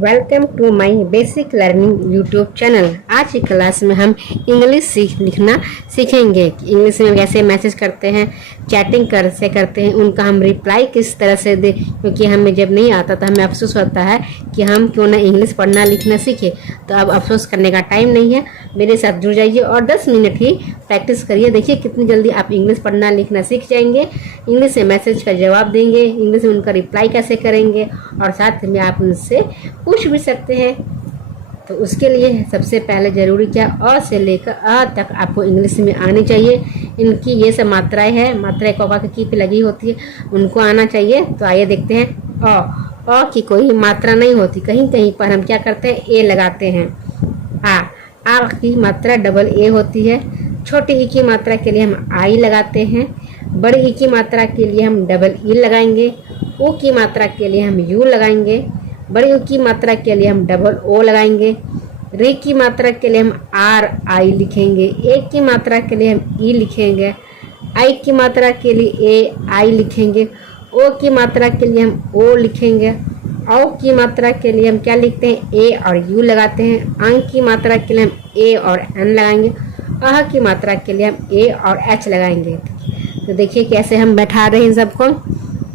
Welcome to my basic learning YouTube channel. आज की class में हम इंग्लिश लिखना सीखेंगे। इंग्लिश में कैसे मैसेज करते हैं, चैटिंग कैसे करते हैं, उनका हम रिप्लाई किस तरह से दें, क्योंकि हमें जब नहीं आता तो हमें अफसोस होता है कि हम क्यों ना इंग्लिश पढ़ना लिखना सीखे। तो अब अफसोस करने का टाइम नहीं है, मेरे साथ जुड़ जाइए और 10 मिनट ही प्रैक्टिस करिए। देखिए कितनी जल्दी आप इंग्लिश पढ़ना लिखना सीख जाएंगे। इंग्लिश में मैसेज का जवाब देंगे, इंग्लिश में उनका रिप्लाई कैसे करेंगे और साथ में आप उनसे पूछ भी सकते हैं। तो उसके लिए सबसे पहले ज़रूरी क्या, अ से लेकर अ तक आपको इंग्लिश में आनी चाहिए। इनकी ये सब मात्राएं हैं, मात्राएं कौवा की की पे लगी होती है, उनको आना चाहिए। तो आइए देखते हैं। अ की कोई मात्रा नहीं होती, कहीं कहीं पर हम क्या करते हैं, ए लगाते हैं। आ की मात्रा डबल ए होती है। छोटी ई की मात्रा के लिए हम आई लगाते हैं। बड़ी ई की मात्रा के लिए हम डबल ई लगाएंगे। ऊ की मात्रा के लिए हम यू लगाएंगे। बड़ी ऊ की मात्रा के लिए हम डबल ओ लगाएंगे। री की मात्रा के लिए हम आर आई लिखेंगे। ए की मात्रा के लिए हम ई लिखेंगे। आई की मात्रा के लिए ए आई लिखेंगे। ओ की मात्रा के लिए हम ओ लिखेंगे। औ की मात्रा के लिए हम क्या लिखते हैं, ए और यू लगाते हैं। अंग की मात्रा के लिए हम ए और एन लगाएंगे। अह की मात्रा के लिए हम ए और एच लगाएंगे। तो देखिए कैसे हम बैठा रहे हैं सबको।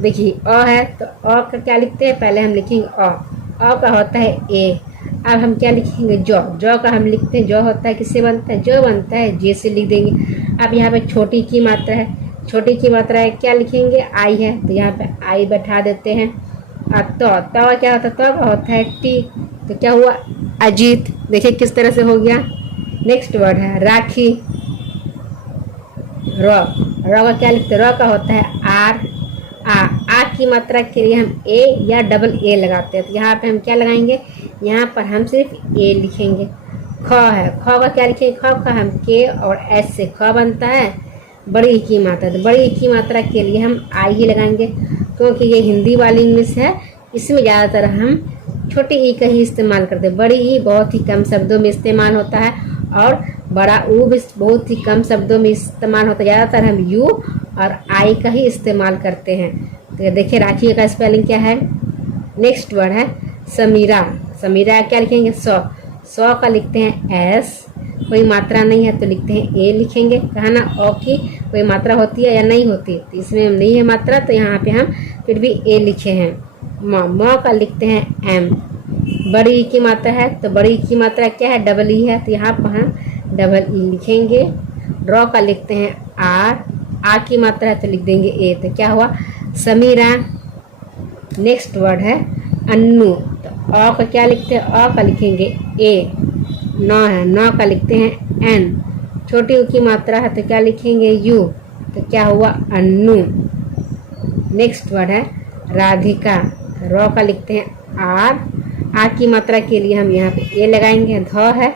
देखिए अ है तो अ का क्या लिखते हैं, पहले हम लिखेंगे अ का होता है ए। अब हम क्या लिखेंगे, जौ का हम लिखते हैं, जौ होता है किससे बनता है, जो बनता है जे से लिख देंगे। अब यहाँ पे छोटी की मात्रा है, छोटी की मात्रा है क्या लिखेंगे, आई है, तो यहाँ पे आई बैठा देते हैं। और तो क्या होता है, तो का होता है टी, तो क्या हुआ, अजीत। देखिए किस तरह से हो गया। नेक्स्ट वर्ड है राखी। र का क्या लिखते हैं, र का होता है आर। आ की मात्रा के लिए हम ए या डबल ए लगाते हैं। तो यहाँ पे हम क्या लगाएंगे, यहाँ पर हम सिर्फ ए लिखेंगे। ख है, ख का क्या लिखेंगे, ख का हम के और एस से ख बनता है। बड़ी ई की मात्रा, तो बड़ी ई की मात्रा के लिए हम आई ही लगाएंगे, क्योंकि ये हिंदी वाली इंग्लिश है, इसमें ज़्यादातर हम छोटी ई का ही इस्तेमाल करते हैं। बड़ी ई बहुत ही कम शब्दों में इस्तेमाल होता है और बड़ा ऊ भी बहुत ही कम शब्दों में इस्तेमाल होता है। ज़्यादातर हम यू और आई का ही इस्तेमाल करते हैं। तो देखिए राखी का स्पेलिंग क्या है। नेक्स्ट वर्ड है समीरा। समीरा क्या लिखेंगे, सौ का लिखते हैं एस। कोई मात्रा नहीं है तो लिखते हैं ए लिखेंगे। कहा ना ओ की कोई मात्रा होती है या नहीं होती, तो इसमें नहीं है मात्रा, तो यहाँ पे हम फिर भी ए लिखे हैं। म का लिखते हैं एम। बड़ी ई की मात्रा है, तो बड़ी ई की मात्रा क्या है, डबल ई है, तो यहाँ पर हम डबल ई लिखेंगे। ड्रॉ का लिखते हैं आर। आ की मात्रा है तो लिख देंगे ए, तो क्या हुआ, समीरा। नेक्स्ट वर्ड है अन्नू। तो अ का क्या लिखते हैं, अ का लिखेंगे ए। नौ है, नौ का लिखते हैं एन। छोटी ऊ की मात्रा है तो क्या लिखेंगे यू, तो क्या हुआ अन्नू। नेक्स्ट वर्ड है राधिका। र का लिखते हैं आर। आ की मात्रा के लिए हम यहाँ पे ए लगाएंगे। ध है,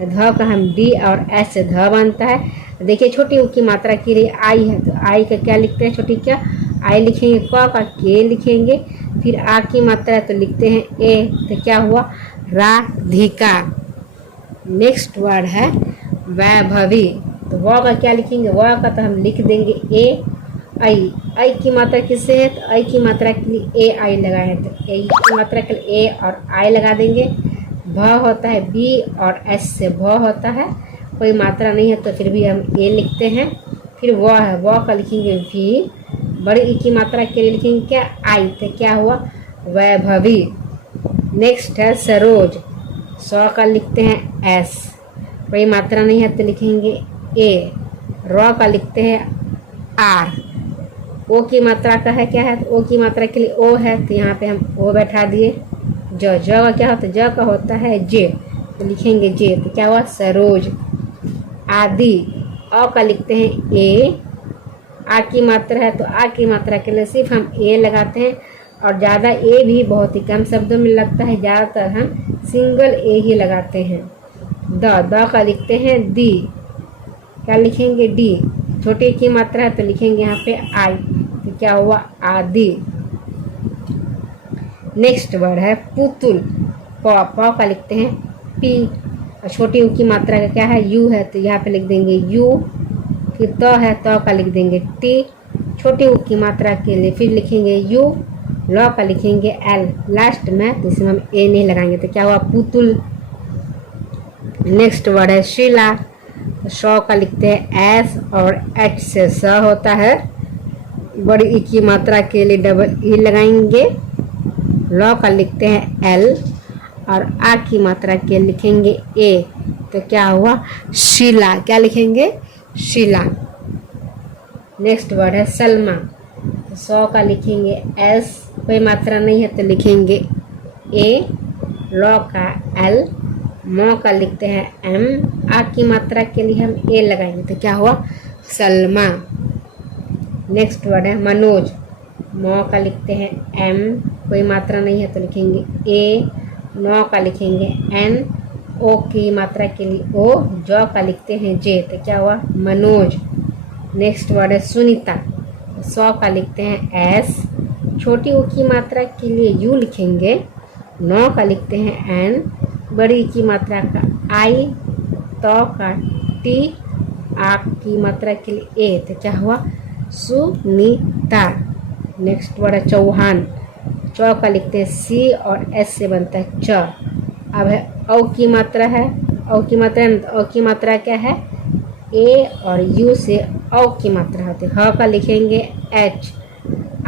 ध का हम डी और एस से ध बनता है। देखिए छोटी ऊ की मात्रा के लिए आई है, तो आई का क्या लिखते हैं, छोटी क्या आई लिखेंगे। क का के लिखेंगे। फिर आ की मात्रा तो लिखते हैं ए, तो क्या हुआ राधिका। नेक्स्ट वर्ड है वैभवी। तो व का क्या लिखेंगे, व का तो हम लिख देंगे ए। आई, आई की मात्रा किससे है, तो आई की मात्रा के लिए ए आई लगाए हैं, तो ए की मात्रा के लिए ए और आई लगा देंगे। भ होता है बी और एस से भ होता है, कोई मात्रा नहीं है तो फिर भी हम ए लिखते हैं। फिर व है, व का लिखेंगे वी। बड़ी ई की मात्रा के लिए लिखेंगे क्या, आई, तो क्या हुआ वैभवी। नेक्स्ट है सरोज। सौ का लिखते हैं एस। कोई मात्रा नहीं है तो लिखेंगे ए। र का लिखते हैं आर। ओ की मात्रा का है क्या है, तो ओ की मात्रा के लिए ओ है, तो यहाँ पे हम ओ बैठा दिए। ज का क्या होता है, ज का होता है जे, तो लिखेंगे जे, तो क्या हुआ सरोज। आदि। अ का लिखते हैं ए। आ की मात्रा है तो आ की मात्रा के लिए सिर्फ हम ए लगाते हैं, और ज़्यादा ए भी बहुत ही कम शब्दों में लगता है, ज़्यादातर हम सिंगल ए ही लगाते हैं। द का लिखते हैं दी। क्या लिखेंगे डी। छोटी की मात्रा है तो लिखेंगे यहाँ पे आई, तो क्या हुआ आदि। नेक्स्ट वर्ड है पुतुल। प का लिखते हैं पी। और छोटी ऊ की मात्रा का क्या है, यू है, तो यहाँ पे लिख देंगे यू। फिर त है, त का लिख देंगे टी। छोटी ऊ की मात्रा के लिए फिर लिखेंगे यू। लॉ का लिखेंगे एल लास्ट में, तो इसमें हम ए नहीं लगाएंगे, तो क्या हुआ पुतुल। नेक्स्ट वर्ड है शीला, तो शौ का लिखते हैं एस और एच से स होता है, बड़ी ई की मात्रा के लिए डबल ई लगाएंगे। लॉ का लिखते हैं एल और आ की मात्रा के लिखेंगे ए, तो क्या हुआ शीला। क्या लिखेंगे शीला। नेक्स्ट वर्ड है सलमा, तो सौ का लिखेंगे एस, कोई मात्रा नहीं है तो लिखेंगे ए। लॉ का एल, मौ का लिखते हैं एम, आ की मात्रा के लिए हम ए लगाएंगे, तो क्या हुआ सलमा। नेक्स्ट वर्ड है मनोज, मौ का लिखते हैं एम, कोई मात्रा नहीं है तो लिखेंगे ए। नौ का लिखेंगे एन, ओ की मात्रा के लिए ओ, जौ का लिखते हैं जे, तो क्या हुआ मनोज। नेक्स्ट वर्ड है सुनीता, सौ का लिखते हैं एस, छोटी ओ की मात्रा के लिए यू लिखेंगे। नौ का लिखते हैं एन, बड़ी की मात्रा का आई, तो का टी, आ की मात्रा के लिए ए, तो क्या हुआ सुनीता। नेक्स्ट वर्ड है चौहान, चौ का लिखते हैं सी और एस से बनता है च। अब है औ की मात्रा है, औ की मात्रा है, तो औ की मात्रा क्या है ए और यू से औ की मात्रा होती है। ह का लिखेंगे एच,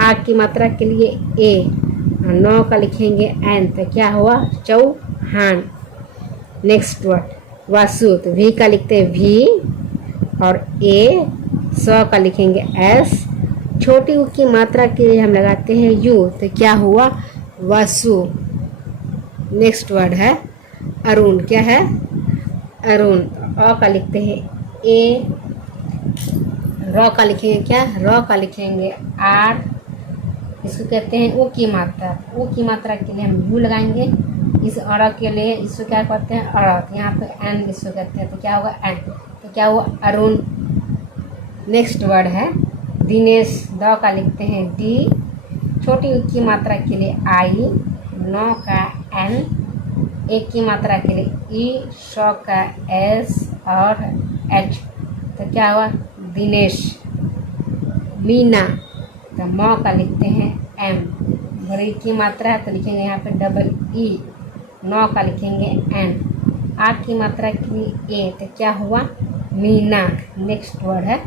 आ की मात्रा के लिए ए, और नौ का लिखेंगे एन, तो क्या हुआ चौहान। नेक्स्ट वर्ड वासु, तो वी का लिखते हैं वी और ए, स का लिखेंगे एस, छोटी ऊ की मात्रा के लिए हम लगाते हैं यू, तो क्या हुआ वासु। नेक्स्ट वर्ड है अरुण, क्या है अरुण, अ का लिखते हैं ए, र का लिखेंगे क्या र का लिखेंगे आर, इसको कहते हैं ओ की मात्रा, ओ की मात्रा के लिए हम यू लगाएंगे। इस अर के लिए इसको क्या कहते हैं अर, यहाँ पे एन इसको कहते हैं, तो क्या होगा एन, तो क्या हुआ अरुण। नेक्स्ट वर्ड है दिनेश, द का लिखते हैं डी, छोटी ऊ की मात्रा के लिए आई, नौ का एन, एक की मात्रा के लिए ई, शौ का एस और एच, तो क्या हुआ दिनेश। मीना, तो मौ का लिखते हैं एम, बड़ी की मात्रा है तो लिखेंगे यहाँ पे डबल ई। नौ का लिखेंगे एन, आ की मात्रा के लिए ए, तो क्या हुआ मीना। नेक्स्ट वर्ड है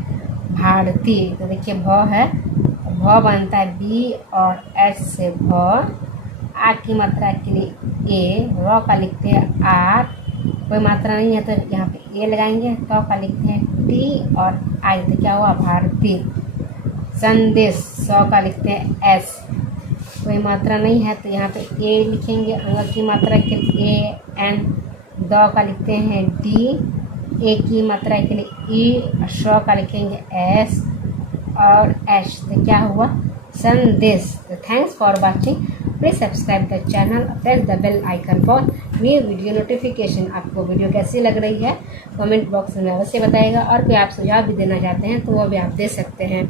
भारती, तो देखिए भ है, भ बनता है बी और एच से भ, आ की मात्रा के लिए ए, र का लिखते हैं आर, कोई मात्रा नहीं है तो यहाँ पे ए लगाएंगे। तो का लिखते हैं टी और आई, तो क्या हुआ भारती। संदेश, सौ का लिखते हैं एस, कोई मात्रा नहीं है तो यहाँ पे ए लिखेंगे, अंग की मात्रा के लिए ए एन, द का लिखते हैं डी, ए की मात्रा के लिए ई, शौ का लिखेंगे एस और एच, तो क्या हुआ संदेश। तो thanks for watching, please subscribe the channel, press the bell icon for new video notification. आपको वीडियो कैसी लग रही है कमेंट बॉक्स में अवश्य बताइएगा, और कोई आप सुझाव भी देना चाहते हैं तो वो भी आप दे सकते हैं।